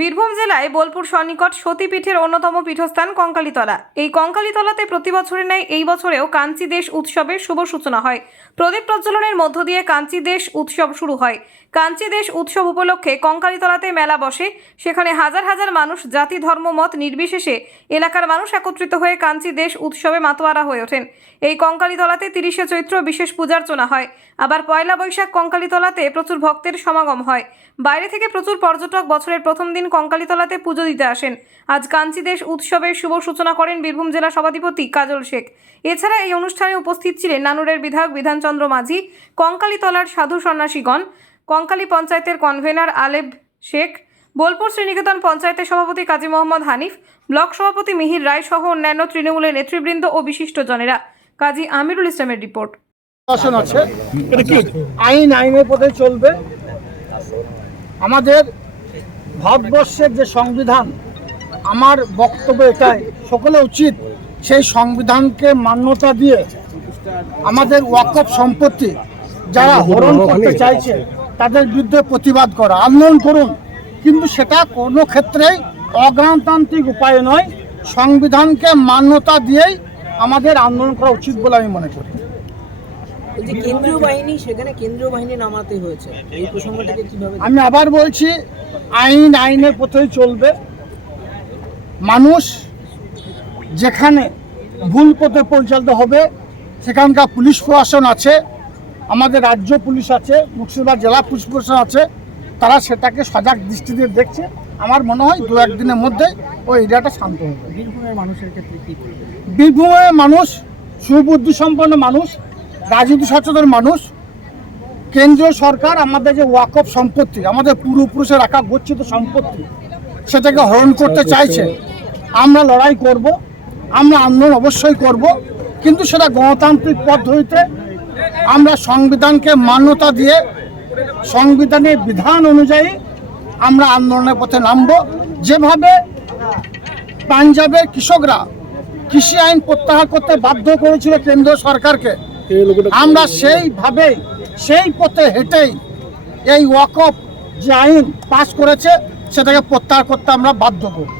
বীরভূম জেলায় বোলপুর সন্নিকট সতীপীঠের অন্যতম পীঠস্থান কঙ্কালীতলা। এই কঙ্কালীতলাতে প্রতি বছরের ন্যায় এই বছরেও কাঞ্চি দেশ উৎসবের শুভ সূচনা হয়। প্রদীপ প্রজ্বলনের মধ্য দিয়ে কাঞ্চি দেশ উৎসব শুরু হয়। কাঞ্চি দেশ উৎসব উপলক্ষে কঙ্কালীতলাতে মেলা বসে। সেখানে হাজার হাজার মানুষ জাতি, ধর্ম, মত নির্বিশেষে এলাকার মানুষ একত্রিত হয়ে কাঞ্চি দেশ উৎসবে মাতোয়ারা হয়ে ওঠেন। এই কঙ্কালীতলাতে তিরিশে চৈত্র বিশেষ পূজার্চনা হয়। আবার পয়লা বৈশাখ কঙ্কালীতলাতে প্রচুর ভক্তের সমাগম হয়। বাইরে থেকে প্রচুর পর্যটক বছরের প্রথম দিন কঙ্কালীতলাতে পুজো দিতে আসেন। আজ কাঞ্চি দেশ উৎসবের শুভ সূচনা করেন বীরভূম জেলা সভাধিপতি কাজল শেখ। এছাড়া এই অনুষ্ঠানে উপস্থিত ছিলেন নানুরের বিধায়ক বিধানচন্দ্র মাঝি কঙ্কালীতলার সাধু সন্ন্যাসীগণ কঙ্কালী পঞ্চায়েতের কনভেনার আলেব শেখ বোলপুর শ্রীনিকেতন পঞ্চায়েতের সভাপতি কাজী মোহাম্মদ হানিফ ব্লক সভাপতি মিহির রায় সহ অন্যান্য তৃণমূলের নেতৃবৃন্দ ও বিশিষ্টজনেরা। কাজী আমিরুল ইসলামের রিপোর্ট। শাসন আছে। আইন আইনের পথে চলবে। আমাদের ভারতবর্ষের যে সংবিধান আমার বক্তব্য এটাই সকলে উচিত সেই সংবিধানকে মান্যতা দিয়ে আমাদের ওয়াকফ সম্পত্তি যারা হরণ করতে চাইছে তাদের বিরুদ্ধে প্রতিবাদ করা আন্দোলন করুন। কিন্তু সেটা কোনো ক্ষেত্রেই অগণতান্ত্রিক উপায়ে নয় সংবিধানকে মান্যতা দিয়েই আমাদের আন্দোলন করা উচিত বলে আমি মনে করি। যে কেন্দ্রীয় বাহিনী সেখানে কেন্দ্রীয় বাহিনী নামাতে হয়েছে এই প্রসঙ্গটাকে কীভাবে আমি আবার বলছি আইন আইনের পথেই চলবে। মানুষ যেখানে ভুল পথে পরিচালিত হবে সেখানকার পুলিশ প্রশাসন আছে আমাদের রাজ্য পুলিশ আছে মুর্শিদাবাদ জেলা পুলিশ প্রশাসন আছে তারা সেটাকে সজাগ দৃষ্টি দিয়ে দেখছে। আমার মনে হয় দু একদিনের মধ্যে ওই এরিয়াটা শান্ত হবে বীরভূমের মানুষের ক্ষেত্রে কি? বীরভূমের মানুষ সুবুদ্ধি সম্পন্ন মানুষ রাজনীতি সচেতন মানুষ কেন্দ্রীয় সরকার আমাদের যে ওয়াকফ সম্পত্তি আমাদের পূর্বপুরুষের রাখা গচ্ছিত সম্পত্তি সেটাকে হরণ করতে চাইছে। আমরা লড়াই করব আমরা আন্দোলন অবশ্যই করব কিন্তু সেটা গণতান্ত্রিক পদ্ধতিতে আমরা সংবিধানকে মান্যতা দিয়ে সংবিধানের বিধান অনুযায়ী আমরা আন্দোলনের পথে নামব। যেভাবে পাঞ্জাবের কৃষকরা কৃষি আইন প্রত্যাহার করতে বাধ্য করেছিল কেন্দ্র সরকারকে আমরা সেইভাবেই সেই পথে হেঁটেই এই ওয়াকফ যে আইন পাশ করেছে, সেটাকে প্রত্যাহার করতে আমরা বাধ্য করব।